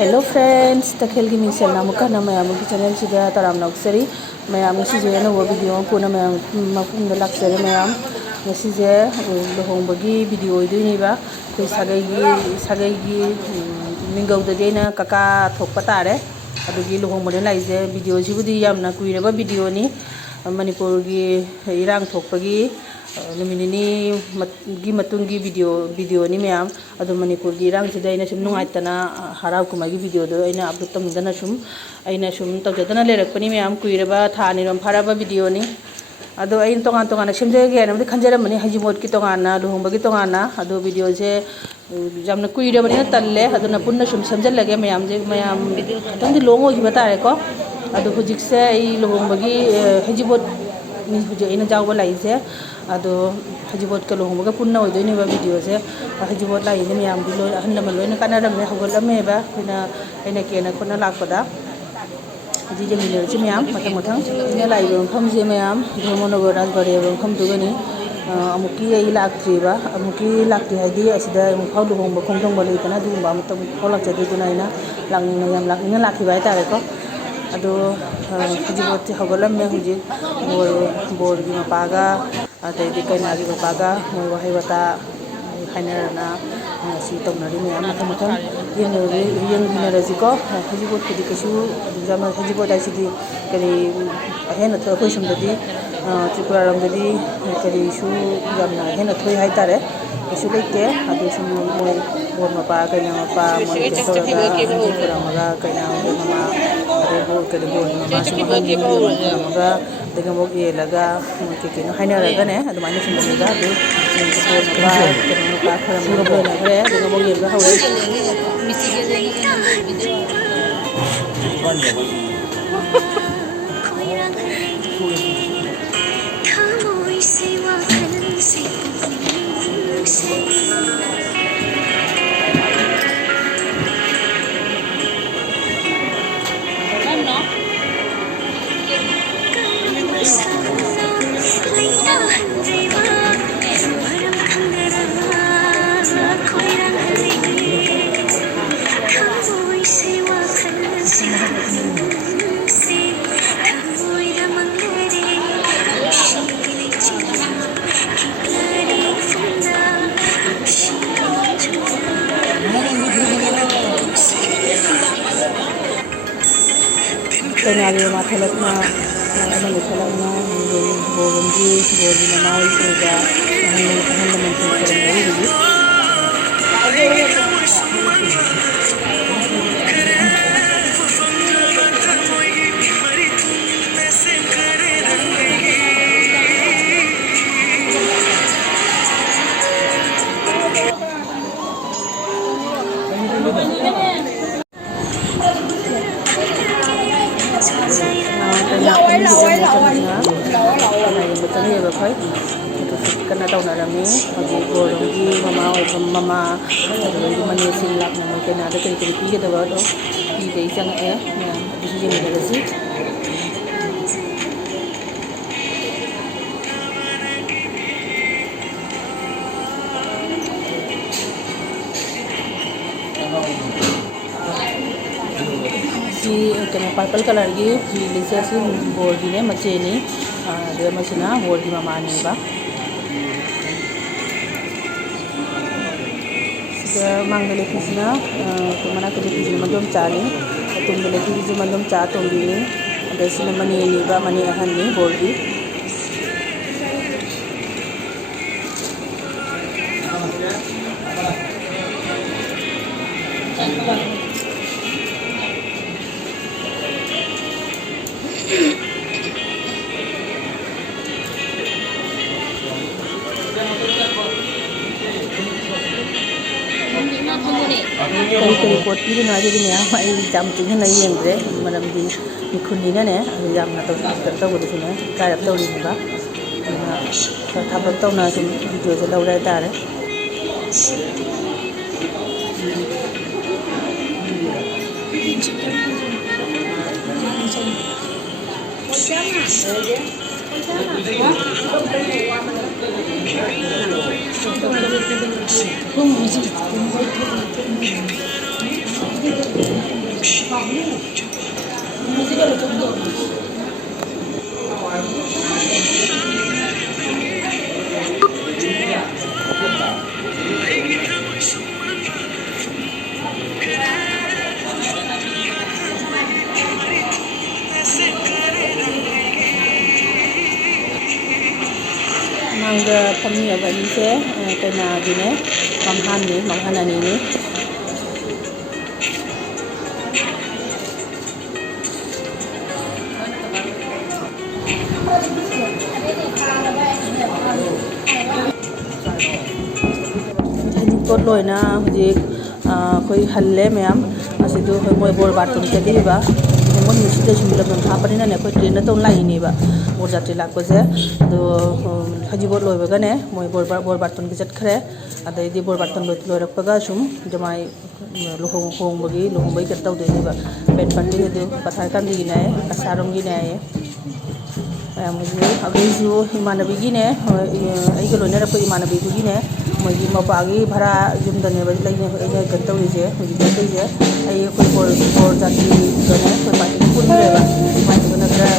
Hello friends, takhel gi misel na muka na mayam ki channel sida taram naksari mayam si je na wo video ko na mayam mapum da laksari mayam ngasi je lohong bagi video idu ni ba koi sagai gi mingau da de na kaka thokpa tare adu gi lohong mo lai je video ji budi yam na kui ba video ni manipur gi irang thokpa gi numinini gi matungi video ni mayam adu manipur gi rang sida ina sum nungai tana harau kuma gi video do ina upload tam dana sum aina sum tawjadana lerak pani mayam kuiraba thani rom faraba video ni adu ain tongan semje ge na khanjara mani hajimot ki tongana luhumba gi tongana adu video je jamna kuiraba ni talle adu na punna sum samjal lage mayam je mayam tangdi longo hi batare ko adu hujik se ai luhumba gi hajibot ni huje ina jawba lai je ado hajibot ka lohong ga punna oi doini ba video se hajibot lai ni miyam bi loi ahan ma loina kana ram ne hagol ame ba kina aina ke na kona lak pada ji je miner ji miyam mathang ne lai rom kham je miyam dhormonagar rajbari rom kham du gani amuki ai lak tri ba amuki lak ti haidi asida khau lohong ba khongtong ba lei kana du ba mutam kholak jadu du naina lang na yam lak ni lak ki ba ta re ko ado hajibot ti hagol ame huji bor gi ma paga ada di kaina gi baga moi wahai wata khaina si tomnari me amatham yang binaraji ko hajibot kudi kasu jama hajibot dai sidi kari ahena tho koi sumdadi tripura ramdadi kari su jamna ahena thoi hai tare kasu leite adu sum moi bor ma pa kaina ma pa moi keso ga tripura maga kaina mama abo kadi bor ma sum maga dengan mau ye laga mungkin no haina laga ne adu mani sum laga adu ba kena pa khara mo bo na re dengan mau ye ga hawe Kenali mathalat na manithalat na borumji namai uga naman ko karena tahu nak rami, bagi gorong di mama, ada di mana silap nama kena ada kiri kita bawa tu, tiga isang yang di sini ada sih. Si kena purple color gi, si lisa si bor gi ne macam ni, dia macam na bor gi mama ni ba. Manggale kisna tumana kede kisna mandom chani tumgale kisna mandom cha tombini ada sina mani ni ba mani ahan ni borgi kari pot ini na jadi ni ama ini jam tinggal na yang bre malam di kuning na ne jam na tahu boleh sini kaya tahu ni ba tahu na sini video je lau dah dah Kung Mangga kami abadi se kena gini mamhan ini pot loi na hujik koi halle ma'am asidu moi bor batun ke diba mon miside jumla ban thapani na ne koi train na ton lai ni ba bor jatri lak ko je do haji bor loi ba ne moi bor batun ke jat khare adai di bor batun loi rak pa ga sum jamai lohong bagi lohong bai ke tau de ba ben party de pathai kan di ne asarom gi ne अगेजु इमानबी की ने loner इमानबी की ने मोगी मपागी भाड़ा जुमदने गंतौजे हजे अखोई bore जाति गने पार्टी पुनरेबा माइबना खरा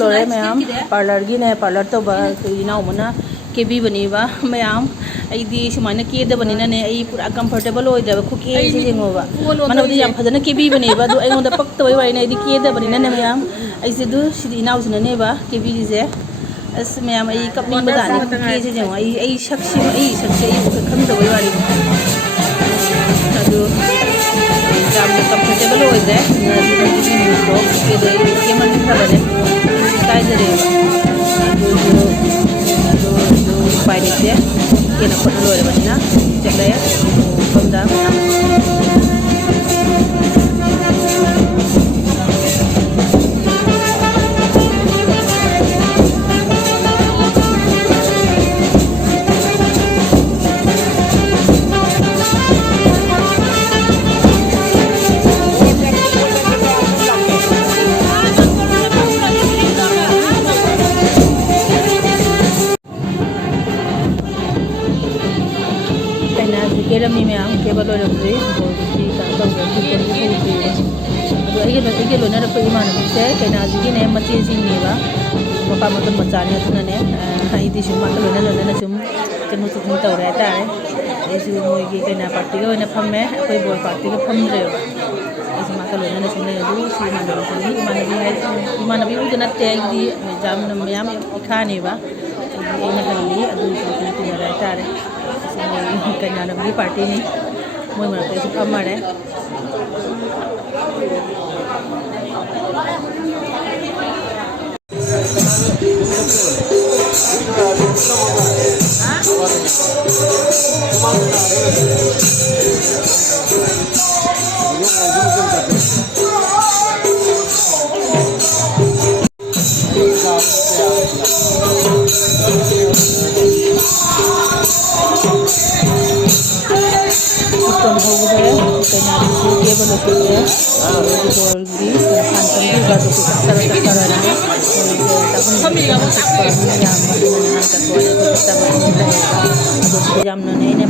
लोरे मैम पार्लर की ने पार्लर तो इनाउमना केबी बनीबा मैम अदी सुमाइना केदबनीना ने पूरा कंफर्टेबल होइदबा खुके से जेंगोबा मनबदी याम फजना केबी बनीबा दो अइंदा पक्तबई वाइना अदी केदबनीना ने मैम अइसे दु सिदी इनाउसना नेबा केबी जे अस मैम अई कपिंग बजानी खुके से जेंगो अई सक्से खंदबई वाली अदु जाम कंफर्टेबल होइदे ना केदे केमन खबरे पाइनिसे केना पटल होरे बनिना चले कमदा केरमी मैम केबल लोरबे बोदी का तो लोनर इमानबी से कनाजी की ने मचे सिंगनेबा मपा मतन मचाने तुनने हाइदी सुम मात लोनर सुम कनु सुम तौरे तारे एसु मोगी कना पार्टी को ने फम्मे कोई बोल पार्टी को फमरे एसु मात लोनर सुम ने दु सी इमानबी उदना तेगी जाम मैम इखानेबा इन हली अदु तुनरे तारे कन्यानबी पार्टी नहीं मोई मरते कम मारे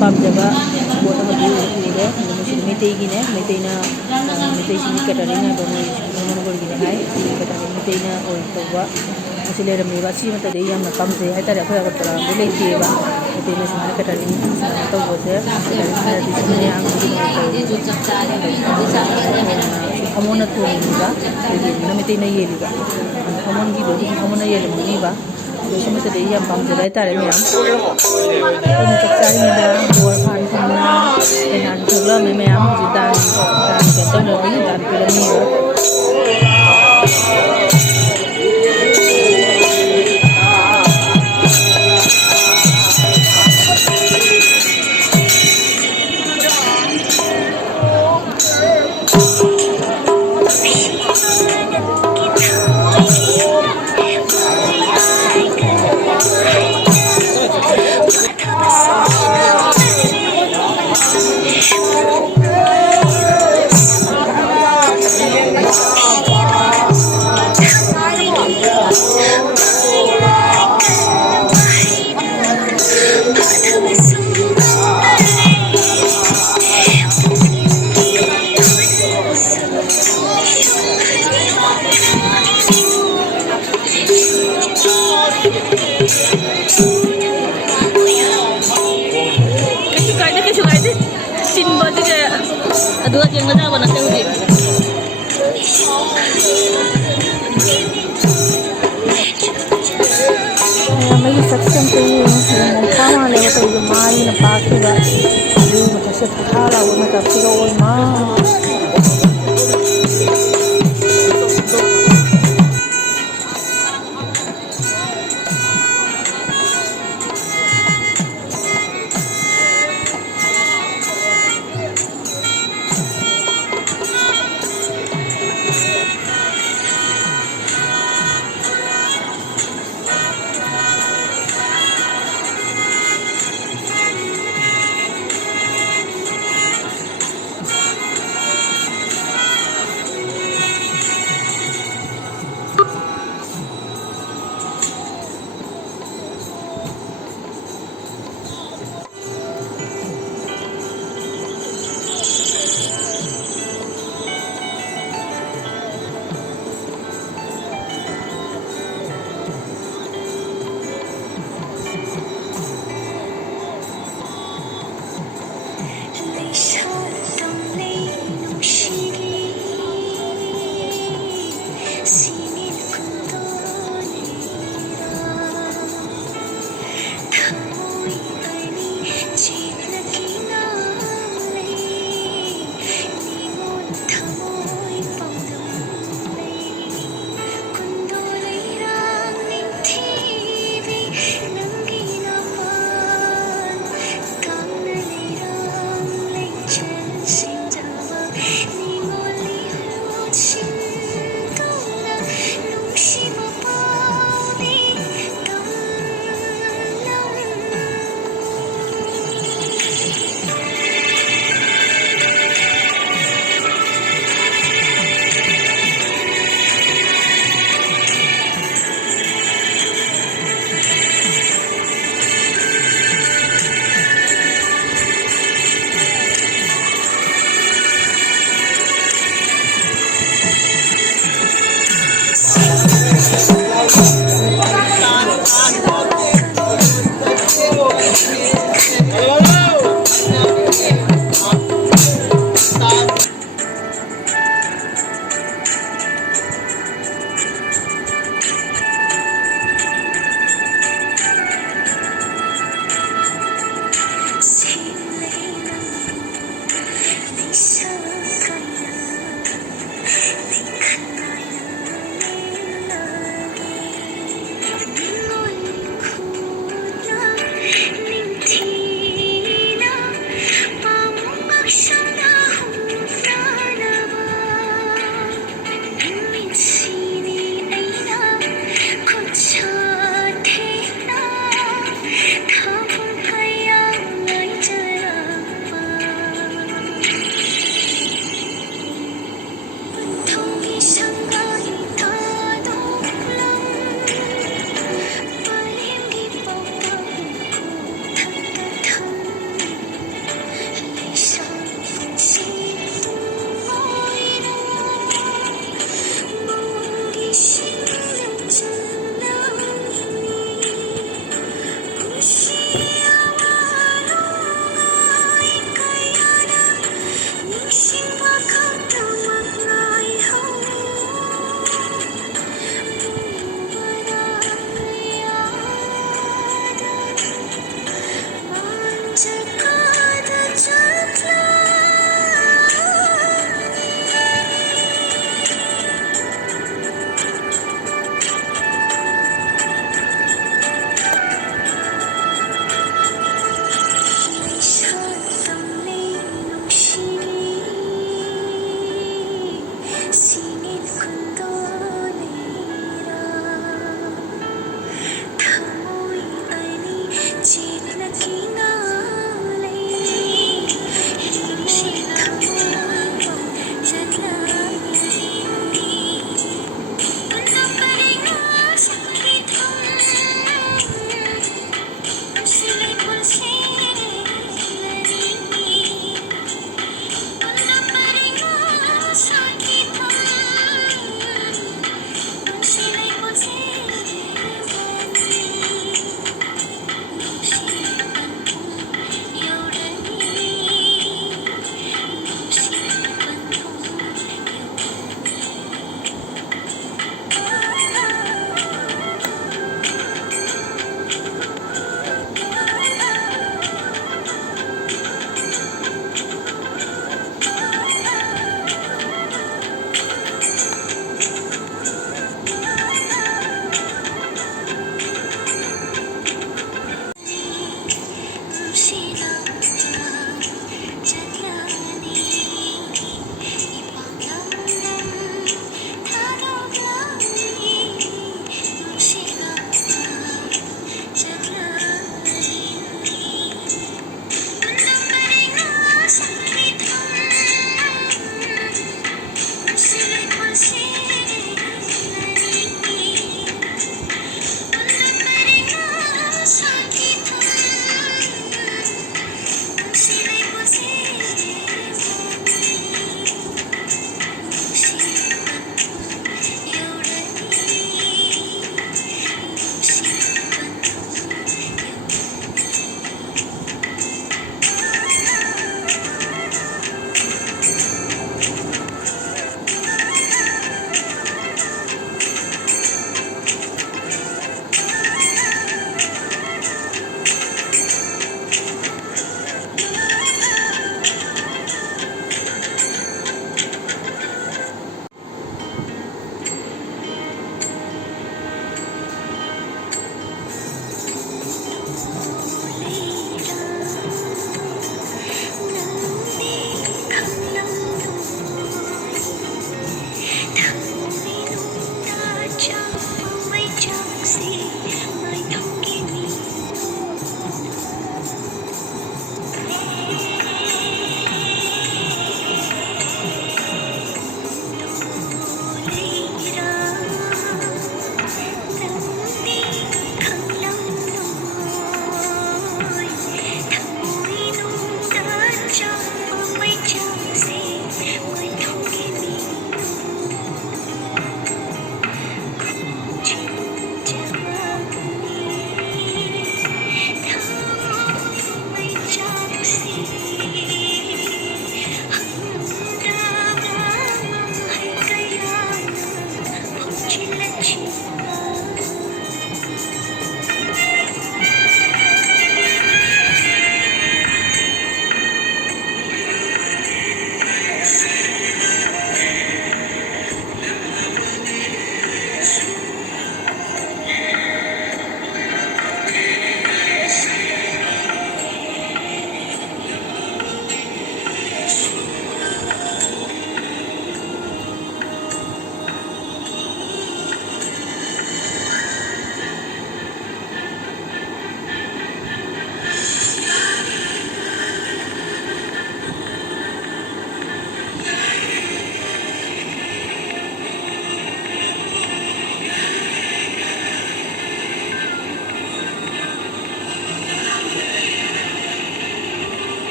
पामजब बोट मैतेने मैतना मैतनी कैटरिंग मनोगरगी है कैटरिंग मैतना तब अच्छी लेरमेबा पामजे है अगर अगरतला लेतेब मैतना सूमाय कैटरिंग तौबसे खमोन थोंगीब मैतना येलीब खमोन की खमोन येलमनीब ꯁꯤꯃꯛꯇꯗꯤ ꯑꯩ ꯌꯥꯝ ꯄꯥꯝꯖꯕ ꯍꯥꯏꯇꯥꯔꯦ ꯃꯌꯥꯝ ꯑꯩꯅ ꯆꯥꯛ ꯆꯥꯔꯤꯉꯩꯗ ꯕꯣꯔ ꯐꯥꯟ ꯐꯝꯅ ꯄꯩꯅꯥꯁꯨ ꯊꯣꯛꯂꯛꯑꯝꯃꯦ ꯃꯌꯥꯝ ꯍꯧꯖꯤꯛ ꯗꯥꯟ ꯀꯩꯅꯣ ꯇꯧꯅꯕꯤ ꯗꯥꯟ ꯄꯤꯔꯝꯃꯤꯕ kaisu kaide chin baji ke adu jeng na jawa na te may section to yung tama na ito yung mai na pakiba yung makasya puthala o makapsigaw o ma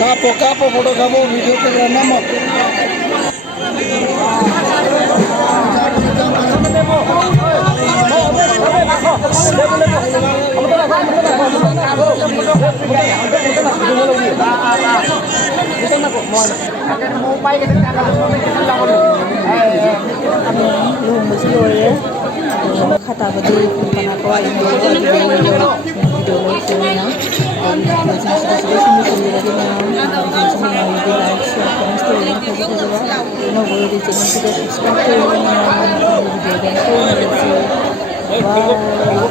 Capo, capo, foto kamu, video ke nama. luhong masih loye kata badu pana ko ay video sila na masih sudah sini sini lagi na sini video like share comment story na kasi kasi no boleh di channel sudah subscribe to na video dan ko na bye.